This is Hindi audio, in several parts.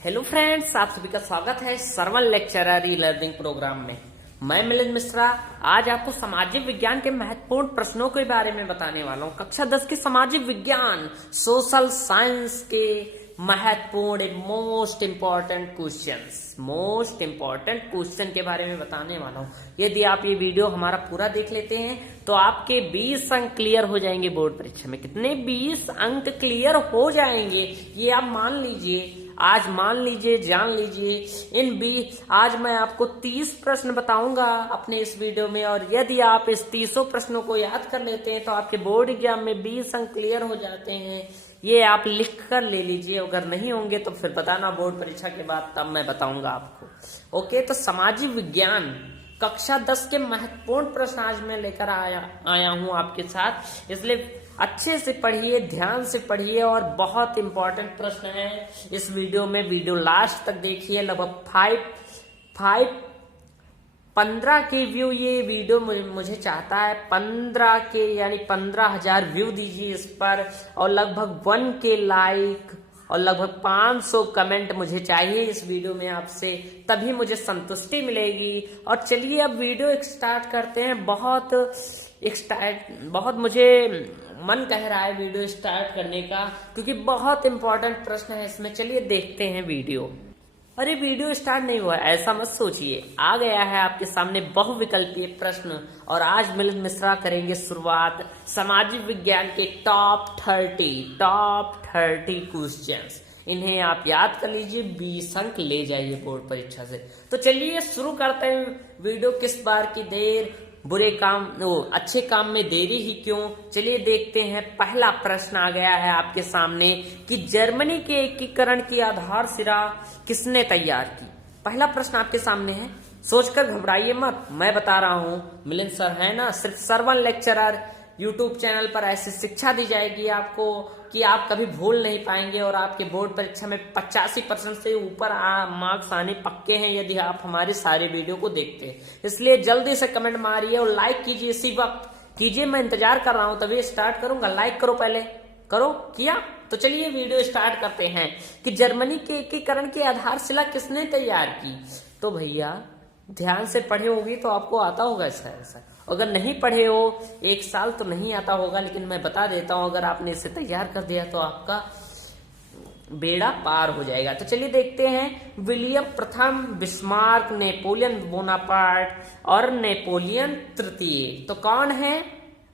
हेलो फ्रेंड्स, आप सभी का स्वागत है Sarvan lecturer e learning programme में। मैं मिलिंद मिश्रा आज आपको सामाजिक विज्ञान के महत्वपूर्ण प्रश्नों के बारे में बताने वाला हूँ। कक्षा 10 के सामाजिक विज्ञान सोशल साइंस के महत्वपूर्ण मोस्ट इम्पोर्टेंट क्वेश्चन के बारे में बताने वाला हूँ। यदि आप ये वीडियो हमारा पूरा देख लेते हैं तो आपके 20 अंक क्लियर हो जाएंगे। बोर्ड परीक्षा में कितने 20 अंक क्लियर हो जाएंगे ये आप मान लीजिए। आज मान लीजिए, जान लीजिए। आज मैं आपको 30 प्रश्न बताऊंगा अपने इस वीडियो में, और यदि आप इस 30 प्रश्नों को याद कर लेते हैं तो आपके बोर्ड एग्जाम में 20 अंक क्लियर हो जाते हैं। ये आप लिख कर ले लीजिए। अगर नहीं होंगे तो फिर बताना बोर्ड परीक्षा के बाद, तब मैं बताऊंगा आपको। ओके, तो सामाजिक विज्ञान कक्षा 10 के महत्वपूर्ण प्रश्न आज मैं लेकर आया हूं आपके साथ, इसलिए अच्छे से पढ़िए, ध्यान से पढ़िए, और बहुत इंपॉर्टेंट प्रश्न है इस वीडियो में। वीडियो लास्ट तक देखिए। लगभग 15 के व्यू ये वीडियो मुझे चाहता है। 15 के यानी 15,000 व्यू दीजिए इस पर, और लगभग 1 के लाइक और लगभग 500 कमेंट मुझे चाहिए इस वीडियो में आपसे, तभी मुझे संतुष्टि मिलेगी। और चलिए अब वीडियो स्टार्ट करते हैं। बहुत मुझे मन कह रहा है वीडियो स्टार्ट करने का, क्योंकि बहुत इंपॉर्टेंट प्रश्न है इसमें। चलिए देखते हैं वीडियो। अरे वीडियो स्टार्ट नहीं हुआ, ऐसा मत सोचिए। आ गया है आपके सामने बहुविकल्पीय प्रश्न, और आज मिलिंद मिश्रा करेंगे शुरुआत सामाजिक विज्ञान के टॉप 30 क्वेश्चंस। इन्हें आप याद कर लीजिए, 20 अंक ले जाइए बोर्ड परीक्षा से। तो चलिए शुरू करते हैं वीडियो। किस बार की देर, अच्छे काम में देरी ही क्यों। चलिए देखते हैं। पहला प्रश्न आ गया है आपके सामने कि जर्मनी के एकीकरण की आधारशिला किसने तैयार की। पहला प्रश्न आपके सामने है। सोचकर घबराइए मत, मैं बता रहा हूँ। मिलिंद सर है ना, सिर्फ सरवन लेक्चरर यूट्यूब चैनल पर ऐसी शिक्षा दी जाएगी आपको कि आप कभी भूल नहीं पाएंगे, और आपके बोर्ड परीक्षा में 85% से ऊपर मार्क्स आने पक्के हैं यदि आप हमारे सारे वीडियो को देखते हैं। इसलिए जल्दी से कमेंट मारिए और लाइक कीजिए। इसी वक्त कीजिए, मैं इंतजार कर रहा हूं, तभी स्टार्ट करूंगा। लाइक करो, पहले करो। किया? तो चलिए वीडियो स्टार्ट करते हैं कि जर्मनी के एकीकरण की आधारशिला किसने तैयार की। तो भैया ध्यान से पढ़े होगी तो आपको आता होगा ऐसा। अगर नहीं पढ़े हो 1 साल तो नहीं आता होगा, लेकिन मैं बता देता हूं, अगर आपने इसे तैयार कर दिया तो आपका बेड़ा पार हो जाएगा। तो चलिए देखते हैं। विलियम प्रथम, बिस्मार्क, नेपोलियन बोनापार्ट और नेपोलियन तृतीय। तो कौन है?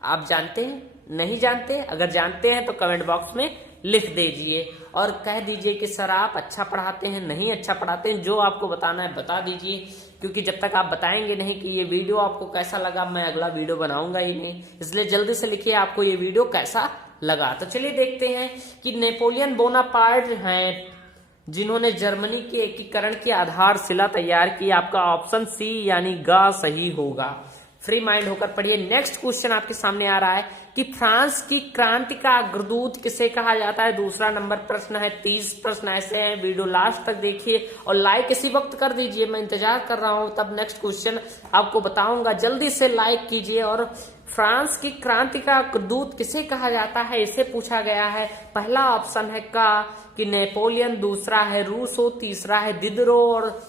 आप जानते हैं? नहीं जानते? अगर जानते हैं तो कमेंट बॉक्स में लिख दीजिए और कह दीजिए कि सर आप अच्छा पढ़ाते हैं, नहीं अच्छा पढ़ाते हैं। जो आपको बताना है बता दीजिए, क्योंकि जब तक आप बताएंगे नहीं कि ये वीडियो आपको कैसा लगा, मैं अगला वीडियो बनाऊंगा ही नहीं। इसलिए जल्दी से लिखिए आपको ये वीडियो कैसा लगा। तो चलिए देखते हैं कि नेपोलियन बोनापार्ट हैं जिन्होंने जर्मनी के एकीकरण की आधारशिला तैयार की। आपका ऑप्शन सी यानी ग सही होगा। फ्री माइंड होकर पढ़िए। नेक्स्ट क्वेश्चन आपके सामने आ रहा है कि फ्रांस की क्रांति का अग्रदूत किसे कहा जाता है। दूसरा नंबर प्रश्न है। 30 प्रश्न ऐसे हैं, वीडियो लास्ट तक देखिए और लाइक इसी वक्त कर दीजिए। मैं इंतजार कर रहा हूं, तब नेक्स्ट क्वेश्चन आपको बताऊंगा। जल्दी से लाइक कीजिए। और फ्रांस की क्रांति का अग्रदूत किसे कहा जाता है, इसे पूछा गया है। पहला ऑप्शन है का कि नेपोलियन, दूसरा है रूसो, तीसरा है दिदरो और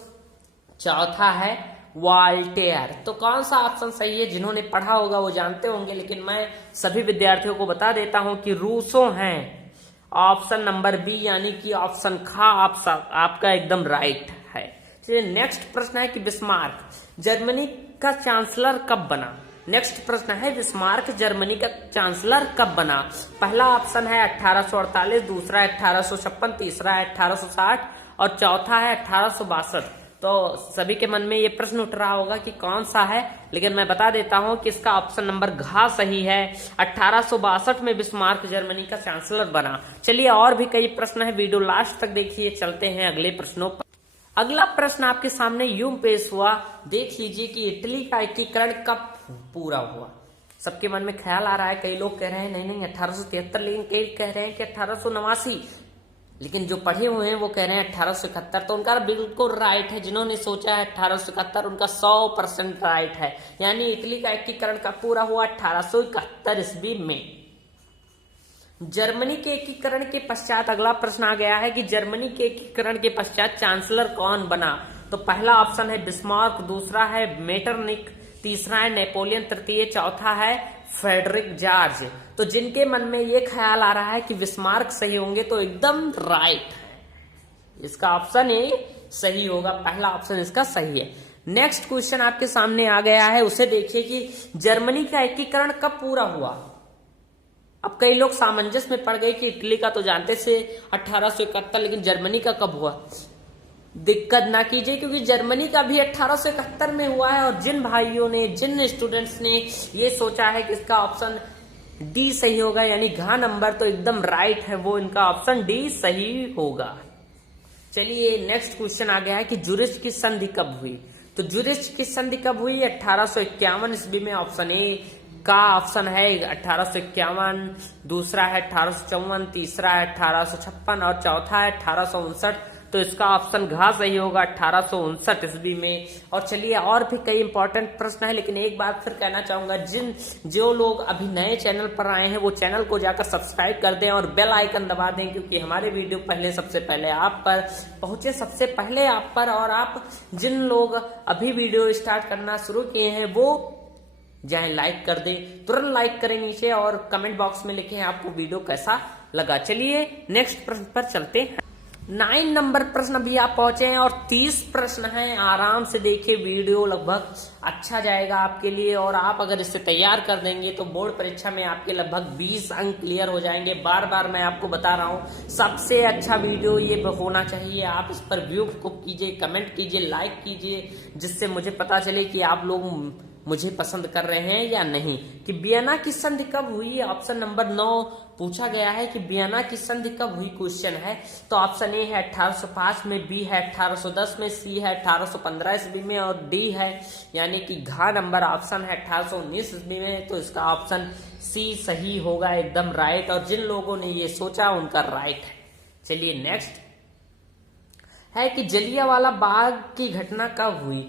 चौथा है वॉल्टेयर। तो कौन सा ऑप्शन सही है? जिन्होंने पढ़ा होगा वो जानते होंगे, लेकिन मैं सभी विद्यार्थियों को बता देता हूं कि रूसो हैं। ऑप्शन नंबर बी यानी कि ऑप्शन खा आपका एकदम राइट है। चलिए नेक्स्ट प्रश्न है कि बिस्मार्क जर्मनी का चांसलर कब बना। नेक्स्ट प्रश्न है बिस्मार्क जर्मनी का चांसलर कब बना। पहला ऑप्शन है 1848, दूसरा है 1856, तीसरा है 1860 और चौथा है 1862। तो सभी के मन में ये प्रश्न उठ रहा होगा कि कौन सा है, लेकिन मैं बता देता हूं कि इसका ऑप्शन नंबर घ सही है। 1862 में बिस्मार्क जर्मनी का चांसलर बना। चलिए और भी कई प्रश्न है, वीडियो लास्ट तक देखिए। चलते हैं अगले प्रश्नों पर। अगला प्रश्न आपके सामने यूं पेश हुआ। देख लीजिए कि इटली का एकीकरण कब पूरा हुआ। सबके मन में ख्याल आ रहा है, कई लोग कह रहे हैं नहीं 1873, लेकिन कई कह रहे हैं कि 1889, लेकिन जो पढ़े हुए हैं वो कह रहे हैं 1871। तो उनका बिल्कुल राइट है। जिन्होंने सोचा है 1871 उनका 100% राइट है। यानी इटली का एकीकरण कब पूरा हुआ? 1871 ईस्वी में। जर्मनी के एकीकरण के पश्चात अगला प्रश्न आ गया है कि जर्मनी के एकीकरण के पश्चात चांसलर कौन बना। तो पहला ऑप्शन है बिस्मार्क, दूसरा है मेटरनिक, तीसरा है नेपोलियन तृतीय, चौथा है फ्रेडरिक जॉर्ज। तो जिनके मन में ये ख्याल आ रहा है कि बिस्मार्क सही होंगे तो एकदम राइट है, इसका ऑप्शन ये सही होगा, पहला ऑप्शन इसका सही है। नेक्स्ट क्वेश्चन आपके सामने आ गया है, उसे देखिए कि जर्मनी का एकीकरण कब पूरा हुआ। अब कई लोग सामंजस्य में पड़ गए कि इटली का तो जानते से 1871, लेकिन जर्मनी का कब हुआ। दिक्कत ना कीजिए क्योंकि जर्मनी का भी 1871 में हुआ है। और जिन भाइयों ने, जिन स्टूडेंट्स ने ये सोचा है कि इसका ऑप्शन डी सही होगा यानी घ नंबर, तो एकदम राइट है, वो इनका ऑप्शन डी सही होगा। चलिए नेक्स्ट क्वेश्चन आ गया है कि जुरिच की संधि कब हुई। तो जुरिच की संधि कब हुई? 1851 ईस्वी में। ऑप्शन ए का ऑप्शन है 1851, दूसरा है 1854, तीसरा है 1856 और चौथा है 1859। तो इसका ऑप्शन घ सही होगा, 1859 ईस्वी में। और चलिए और भी कई इंपॉर्टेंट प्रश्न है, लेकिन एक बात फिर कहना चाहूंगा, जो लोग अभी नए चैनल पर आए हैं वो चैनल को जाकर सब्सक्राइब कर दें और बेल आइकन दबा दें, क्योंकि हमारे वीडियो सबसे पहले आप पर पहुंचे, सबसे पहले आप पर। और आप जिन लोग अभी वीडियो स्टार्ट करना शुरू किए हैं वो जाए लाइक कर दे, तुरंत लाइक करें नीचे और कमेंट बॉक्स में लिखें आपको वीडियो कैसा लगा। चलिए नेक्स्ट प्रश्न पर चलते हैं। 9 नंबर प्रश्न अभी आप पहुंचे हैं और 30 प्रश्न हैं। आराम से देखिए, वीडियो लगभग अच्छा जाएगा आपके लिए। और आप अगर इसे तैयार कर देंगे तो बोर्ड परीक्षा में आपके लगभग 20 अंक क्लियर हो जाएंगे। बार बार मैं आपको बता रहा हूं, सबसे अच्छा वीडियो ये होना चाहिए। आप इस पर व्यू को कीजिए, कमेंट कीजिए, लाइक कीजिए, जिससे मुझे पता चले कि आप लोग मुझे पसंद कर रहे हैं या नहीं। कि वियना की संधि कब हुई? ऑप्शन नंबर 9 पूछा गया है कि वियना की संधि कब हुई, क्वेश्चन है। तो ऑप्शन ए है 1805 में, बी है 1810 में, सी है 1815 ईस्वी में और डी है यानी कि घ नंबर ऑप्शन है 1819 ईस्वी में। तो इसका ऑप्शन सी सही होगा, एकदम राइट। और जिन लोगों ने ये सोचा उनका राइट है। चलिए नेक्स्ट है कि जलियांवाला बाग की घटना कब हुई?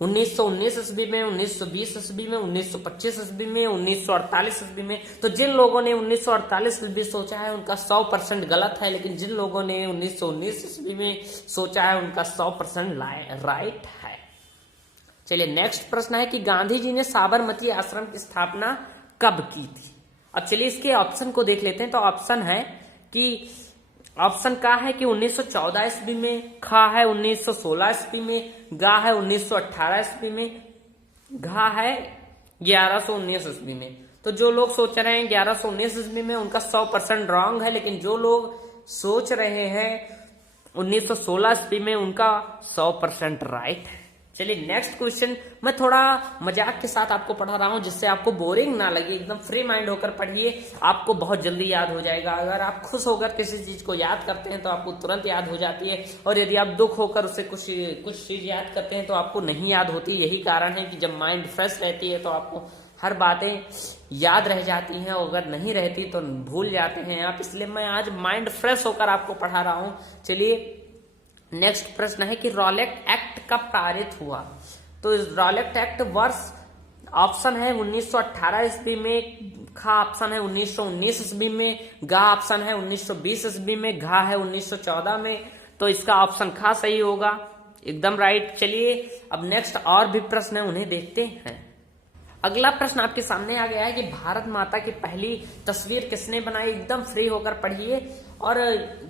1919 ईस्वी में, 1920 ईस्वी में, 1925 ईस्वी में, 1948 ईस्वी में। तो जिन लोगों ने 1948 ईस्वी सोचा है उनका 100% गलत है, लेकिन जिन लोगों ने 1919 ईस्वी में सोचा है उनका 100% राइट है। चलिए नेक्स्ट प्रश्न है कि गांधी जी ने साबरमती आश्रम की स्थापना कब की थी? अब चलिए इसके ऑप्शन को देख लेते हैं। तो ऑप्शन है कि ऑप्शन का है कि 1914 ईस्वी में, खा है 1916 ईस्वी में, गा है 1918 ईस्वी में, घा है 1119 ईस्वी में। तो जो लोग सोच रहे हैं 1119 ईस्वी में उनका 100% रॉन्ग है, लेकिन जो लोग सोच रहे हैं 1916 ईस्वी में उनका 100% राइट है। चलिए नेक्स्ट क्वेश्चन मैं थोड़ा मजाक के साथ आपको पढ़ा रहा हूं, जिससे आपको बोरिंग ना लगे। एकदम फ्री माइंड होकर पढ़िए, आपको बहुत जल्दी याद हो जाएगा। अगर आप खुश होकर किसी चीज को याद करते हैं तो आपको तुरंत याद हो जाती है, और यदि आप दुख होकर उसे कुछ चीज याद करते हैं तो आपको नहीं याद होती। यही कारण है कि जब माइंड फ्रेश रहती है तो आपको हर बातें याद रह जाती हैं, और अगर नहीं रहती तो भूल जाते हैं आप। इसलिए मैं आज माइंड फ्रेश होकर आपको पढ़ा रहा हूं। चलिए नेक्स्ट प्रश्न है कि रॉलेट एक्ट कब पारित हुआ? तो रॉलेट एक्ट वर्ष ऑप्शन है 1918 ईस्वी में, खा ऑप्शन है 1919 ईस्वी में, गा ऑप्शन है 1920 ईस्वी में, घा है 1914 में। तो इसका ऑप्शन खा सही होगा, एकदम राइट। चलिए अब नेक्स्ट और भी प्रश्न है, उन्हें देखते हैं। अगला प्रश्न आपके सामने आ गया है कि भारत माता की पहली तस्वीर किसने बनाई? एकदम फ्री होकर पढ़िए। और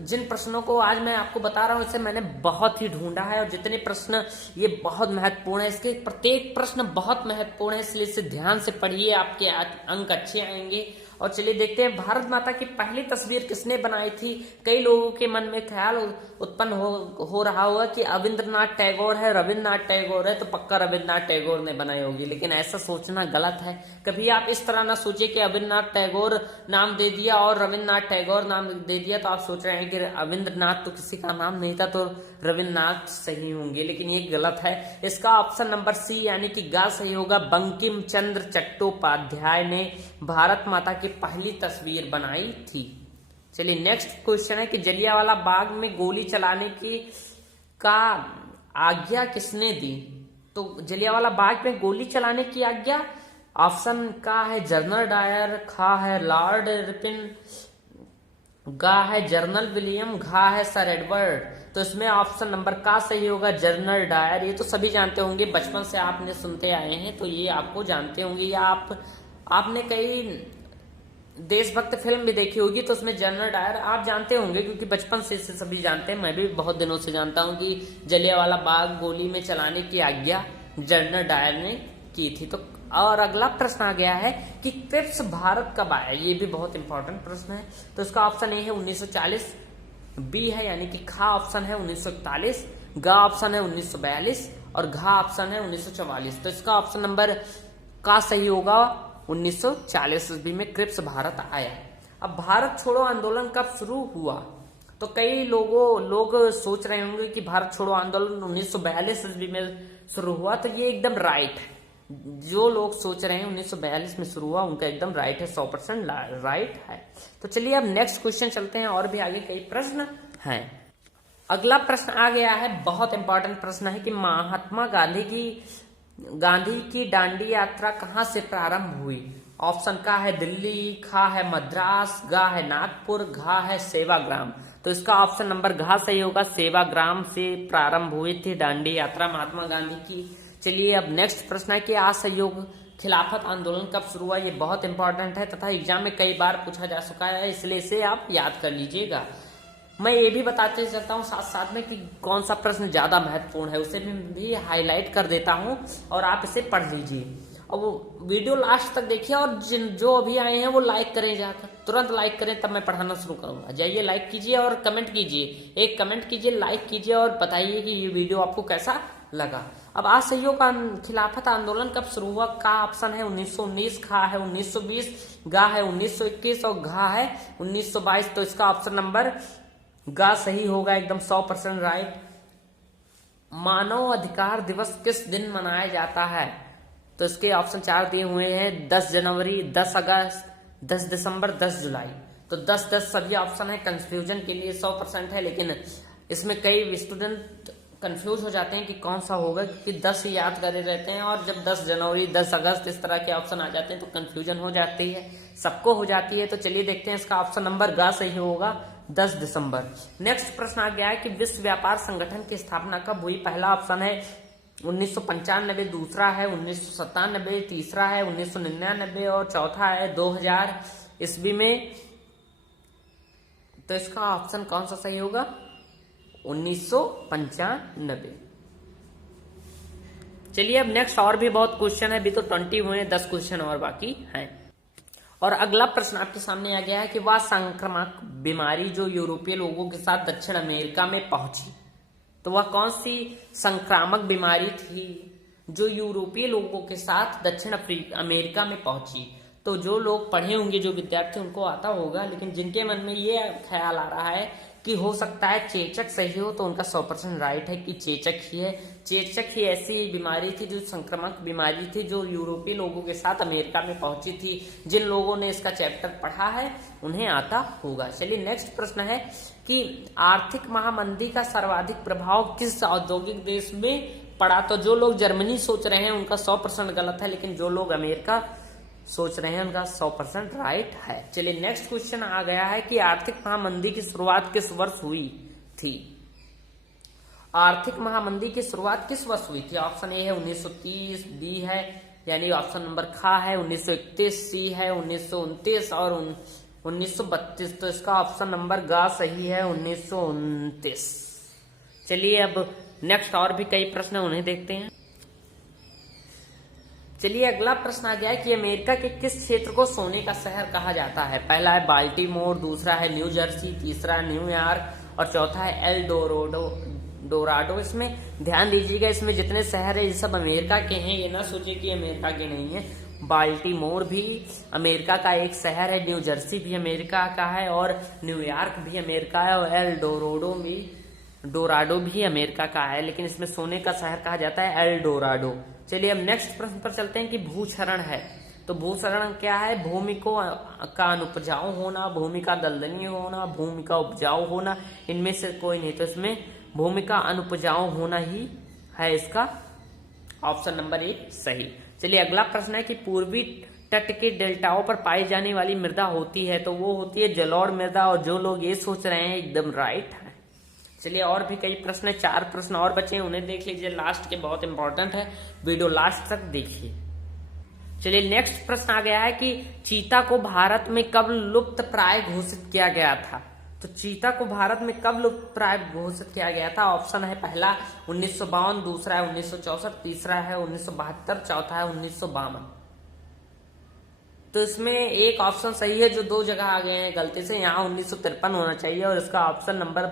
जिन प्रश्नों को आज मैं आपको बता रहा हूं इसे मैंने बहुत ही ढूंढा है, और जितने प्रश्न ये बहुत महत्वपूर्ण है, इसके प्रत्येक प्रश्न बहुत महत्वपूर्ण है, इसलिए इसे ध्यान से पढ़िए, आपके अंक अच्छे आएंगे। और चलिए देखते हैं भारत माता की पहली तस्वीर किसने बनाई थी। कई लोगों के मन में ख्याल उत्पन्न हो रहा होगा कि रविंद्रनाथ टैगोर है, रविंद्रनाथ टैगोर है, तो पक्का रविंद्रनाथ टैगोर ने बनाई होगी, लेकिन ऐसा सोचना गलत है। कभी आप इस तरह ना सोचिए कि रविंद्रनाथ टैगोर नाम दे दिया और रविंद्रनाथ टैगोर नाम दे दिया तो आप सोच रहे हैं कि रविंद्रनाथ तो किसी का नाम नहीं था तो रविंद्रनाथ सही होंगे, लेकिन ये गलत है। इसका ऑप्शन नंबर सी यानी कि गा सही होगा। बंकिम चंद्र चट्टोपाध्याय ने भारत माता की पहली तस्वीर बनाई थी। चलिए नेक्स्ट क्वेश्चन है कि जलियांवाला बाग में गोली चलाने की का आज्ञा किसने दी? तो जलियांवाला बाग में गोली चलाने की आज्ञा ऑप्शन का है जनरल डायर, खा है लॉर्ड रिपन, गा है जनरल विलियम, घा है सर एडवर्ड। तो इसमें ऑप्शन नंबर का सही होगा जनरल डायर। ये तो सभी जानते होंगे, बचपन से आपने सुनते आए हैं, तो ये आपको जानते होंगे, या आपने कई देशभक्त फिल्म भी देखी होगी, तो उसमें जनरल डायर आप जानते होंगे, क्योंकि बचपन से इसे सभी जानते हैं। मैं भी बहुत दिनों से जानता हूं कि जलियांवाला बाग गोली में चलाने की आज्ञा जनरल डायर ने की थी। तो और अगला प्रश्न आ गया है कि क्रिप्स भारत कब आया। ये भी बहुत इंपॉर्टेंट प्रश्न है। तो इसका ऑप्शन ए है 1940, बी है यानी कि खा ऑप्शन है 1941, गा ऑप्शन है 1942 और घा ऑप्शन है 1944। तो इसका ऑप्शन नंबर का सही होगा 1940 ईस्वी में क्रिप्स भारत आया। अब भारत छोड़ो आंदोलन कब शुरू हुआ, तो कई लोग सोच रहे होंगे कि भारत छोड़ो आंदोलन 1942 ईस्वी में शुरू हुआ। तो ये एकदम राइट है। जो लोग सोच रहे हैं 1942 में शुरू हुआ, उनका एकदम राइट है, 100% राइट है। तो चलिए अब नेक्स्ट क्वेश्चन चलते हैं, और भी आगे कई प्रश्न हैं। अगला प्रश्न आ गया है, बहुत इंपॉर्टेंट प्रश्न है कि महात्मा गांधी की दांडी यात्रा कहां से प्रारंभ हुई। ऑप्शन का है दिल्ली, खा है मद्रास, गा है नागपुर, घा है सेवाग्राम। तो इसका ऑप्शन नंबर घा सही होगा, सेवाग्राम से प्रारंभ हुई थी दांडी यात्रा महात्मा गांधी की। चलिए अब नेक्स्ट प्रश्न है कि असहयोग खिलाफत आंदोलन कब शुरू हुआ। ये बहुत इंपॉर्टेंट है तथा एग्जाम में कई बार पूछा जा चुका है, इसलिए इसे आप याद कर लीजिएगा। मैं ये भी बताते चलता हूँ साथ साथ में कि कौन सा प्रश्न ज्यादा महत्वपूर्ण है, उसे भी हाईलाइट कर देता हूँ और आप इसे पढ़ लीजिए। और वो वीडियो लास्ट तक देखिए, और जो अभी आए हैं वो लाइक करें, जाकर तुरंत लाइक करें, तब मैं पढ़ाना शुरू करूंगा। जाइए लाइक कीजिए और कमेंट कीजिए, एक कमेंट कीजिए, लाइक कीजिए और बताइए कि ये वीडियो आपको कैसा लगा। अब असहयोग खिलाफत आंदोलन कब शुरू हुआ। का ऑप्शन है 1919, खा है 1920, गा है 1921 और घा है 1922। तो इसका ऑप्शन नंबर गा सही होगा, एकदम 100% राइट। मानव अधिकार दिवस किस दिन मनाया जाता है। तो इसके ऑप्शन 4 दिए हुए हैं, 10 जनवरी, 10 अगस्त, 10 दिसंबर, 10 जुलाई। तो 10-10 सभी ऑप्शन है, कंफ्यूजन के लिए 100% है, लेकिन इसमें कई स्टूडेंट कंफ्यूज हो जाते हैं कि कौन सा होगा, क्योंकि 10 ही याद करे रहते हैं, और जब 10 जनवरी, 10 अगस्त इस तरह के ऑप्शन आ जाते हैं तो कंफ्यूजन हो जाती है, सबको हो जाती है। तो चलिए देखते हैं, इसका ऑप्शन नंबर गा सही होगा, 10 दिसंबर। नेक्स्ट प्रश्न आ गया है कि विश्व व्यापार संगठन की स्थापना कब हुई। पहला ऑप्शन है 1995, दूसरा है 1997, तीसरा है 1999 और चौथा है 2000 ईस्वी में। तो इसका ऑप्शन कौन सा सही होगा, 1995। चलिए अब नेक्स्ट और भी बहुत क्वेश्चन है, अभी तो 20 हुए हैं, 10 क्वेश्चन और बाकी हैं। और अगला प्रश्न आपके सामने आ गया है कि वह संक्रामक बीमारी जो यूरोपीय लोगों के साथ दक्षिण अमेरिका में पहुंची, तो वह कौन सी संक्रामक बीमारी थी जो यूरोपीय लोगों के साथ दक्षिण अमेरिका में पहुंची। तो जो लोग पढ़े होंगे, जो विद्यार्थी, उनको आता होगा, लेकिन जिनके मन में ये ख्याल आ रहा है कि हो सकता है चेचक सही हो, तो उनका 100% राइट है कि चेचक ही है। चेचक ही ऐसी बीमारी थी जो संक्रामक बीमारी थी जो यूरोपीय लोगों के साथ अमेरिका में पहुंची थी। जिन लोगों ने इसका चैप्टर पढ़ा है उन्हें आता होगा। चलिए नेक्स्ट प्रश्न है कि आर्थिक महामंदी का सर्वाधिक प्रभाव किस औद्योगिक देश में पड़ा। तो जो लोग जर्मनी सोच रहे हैं उनका 100% गलत है, लेकिन जो लोग अमेरिका सोच रहे हैं उनका 100% राइट है। चलिए नेक्स्ट क्वेश्चन आ गया है कि आर्थिक महामंदी की शुरुआत किस वर्ष हुई थी। आर्थिक महामंदी की शुरुआत किस वर्ष हुई थी। ऑप्शन ए है 1930, बी है यानी ऑप्शन नंबर खा है 1931, सी है 1929 और 1932। तो इसका ऑप्शन नंबर गा सही है, 1929। चलिए अब नेक्स्ट और भी कई प्रश्न उन्हें देखते हैं। चलिए अगला प्रश्न आ गया है कि अमेरिका के किस क्षेत्र को सोने का शहर कहा जाता है। पहला है बाल्टीमोर, दूसरा है न्यू जर्सी, तीसरा न्यूयॉर्क और चौथा है एल डोराडो। इसमें ध्यान दीजिएगा, इसमें जितने शहर है ये सब अमेरिका के हैं, ये ना सोचे कि अमेरिका के नहीं है। बाल्टीमोर भी अमेरिका का एक शहर है, न्यू जर्सी भी अमेरिका का है और न्यूयॉर्क भी अमेरिका है और एल डोराडो भी अमेरिका का है, लेकिन इसमें सोने का शहर कहा जाता है एल डोराडो। चलिए अब नेक्स्ट प्रश्न पर चलते हैं कि भूक्षरण है। तो भूक्षरण क्या है। भूमि का अनुपजाऊ होना, भूमि का दलदलीय होना, भूमि का उपजाऊ होना, इनमें से कोई नहीं। तो इसमें भूमि का अनुपजाऊ होना ही है इसका ऑप्शन नंबर 1 सही। चलिए अगला प्रश्न है कि पूर्वी तट के डेल्टाओं पर पाई जाने वाली मृदा होती है? तो वो होती है जलोढ़ मृदा, और जो लोग ये सोच रहे हैं एकदम राइट है। चलिए और भी कई प्रश्न, 4 प्रश्न और बचे हैं, उन्हें देख लीजिए, लास्ट के बहुत इंपॉर्टेंट है, वीडियो लास्ट तक देखिए। चलिए नेक्स्ट प्रश्न आ गया है कि चीता को भारत में कब लुप्त प्राय घोषित किया गया था? तो चीता को भारत में कब लुप्त प्राय घोषित किया गया था? ऑप्शन है पहला 1952, दूसरा है 1964, तीसरा है 1972, चौथा है 1952। तो इसमें एक ऑप्शन सही है, जो 2 जगह आ गए हैं गलती से, यहाँ 1953 होना चाहिए, और इसका ऑप्शन नंबर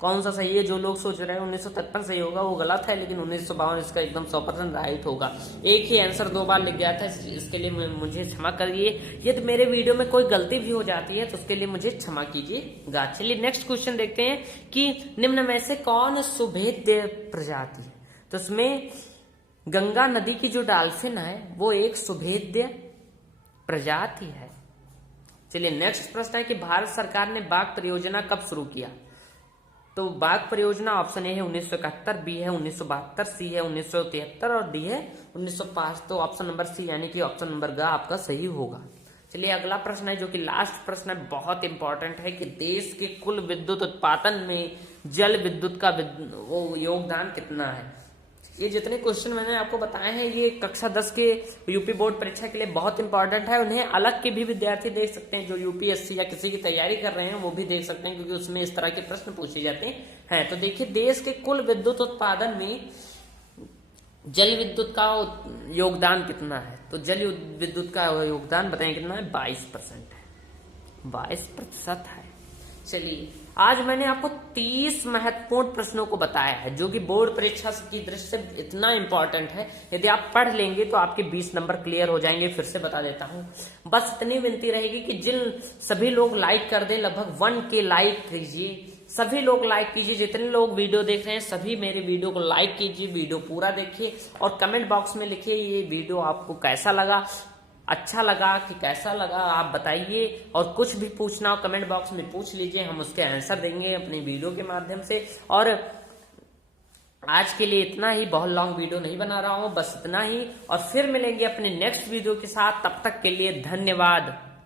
कौन सा सही है? जो लोग सोच रहे हैं 1953 सही होगा वो गलत है, लेकिन 1952 इसका एकदम 100% राइट होगा। एक ही आंसर 2 बार लिख गया था, इसके लिए मुझे क्षमा करिए। यदि मेरे वीडियो में कोई गलती भी हो जाती है तो उसके लिए मुझे क्षमा कीजिएगा। चलिए नेक्स्ट क्वेश्चन देखते हैं कि निम्न में से कौन सुभेद्य प्रजाति? तो इसमें गंगा नदी की जो डॉल्फिन है वो एक सुभेद्य प्रजाति है। चलिए नेक्स्ट प्रश्न है कि भारत सरकार ने बाघ परियोजना कब शुरू किया? तो बाघ परियोजना ऑप्शन ए है 1971, बी है 1972, सी है 1973 और डी है 1905। तो ऑप्शन नंबर सी यानी कि ऑप्शन नंबर ग आपका सही होगा। चलिए अगला प्रश्न है जो कि लास्ट प्रश्न है, बहुत इंपॉर्टेंट है कि देश के कुल विद्युत उत्पादन में जल विद्युत का वो योगदान कितना है? ये जितने क्वेश्चन मैंने आपको बताए हैं ये कक्षा 10 के यूपी बोर्ड परीक्षा के लिए बहुत इंपॉर्टेंट है। उन्हें अलग के भी विद्यार्थी देख सकते हैं, जो यूपीएससी या किसी की तैयारी कर रहे हैं वो भी देख सकते हैं, क्योंकि उसमें इस तरह के प्रश्न पूछे जाते हैं। तो देखिए देश के कुल विद्युत उत्पादन में जल विद्युत का योगदान कितना है? तो जल विद्युत का योगदान बताएं कितना है? 22% है, 22% है। चलिए आज मैंने आपको 30 महत्वपूर्ण प्रश्नों को बताया है, जो कि बोर्ड परीक्षा की दृष्टि से इतना इंपॉर्टेंट है। यदि आप पढ़ लेंगे तो आपके 20 नंबर क्लियर हो जाएंगे। फिर से बता देता हूं, बस इतनी विनती रहेगी कि जिन सभी लोग लाइक कर दें, लगभग 1K लाइक कीजिए, सभी लोग लाइक कीजिए, जितने लोग वीडियो देख रहे हैं सभी मेरे वीडियो को लाइक कीजिए, वीडियो पूरा देखिए और कमेंट बॉक्स में लिखिए ये वीडियो आपको कैसा लगा, अच्छा लगा कि कैसा लगा आप बताइए। और कुछ भी पूछना हो कमेंट बॉक्स में पूछ लीजिए, हम उसके आंसर देंगे अपनी वीडियो के माध्यम से। और आज के लिए इतना ही, बहुत लॉन्ग वीडियो नहीं बना रहा हूं, बस इतना ही, और फिर मिलेंगे अपने नेक्स्ट वीडियो के साथ। तब तक के लिए धन्यवाद।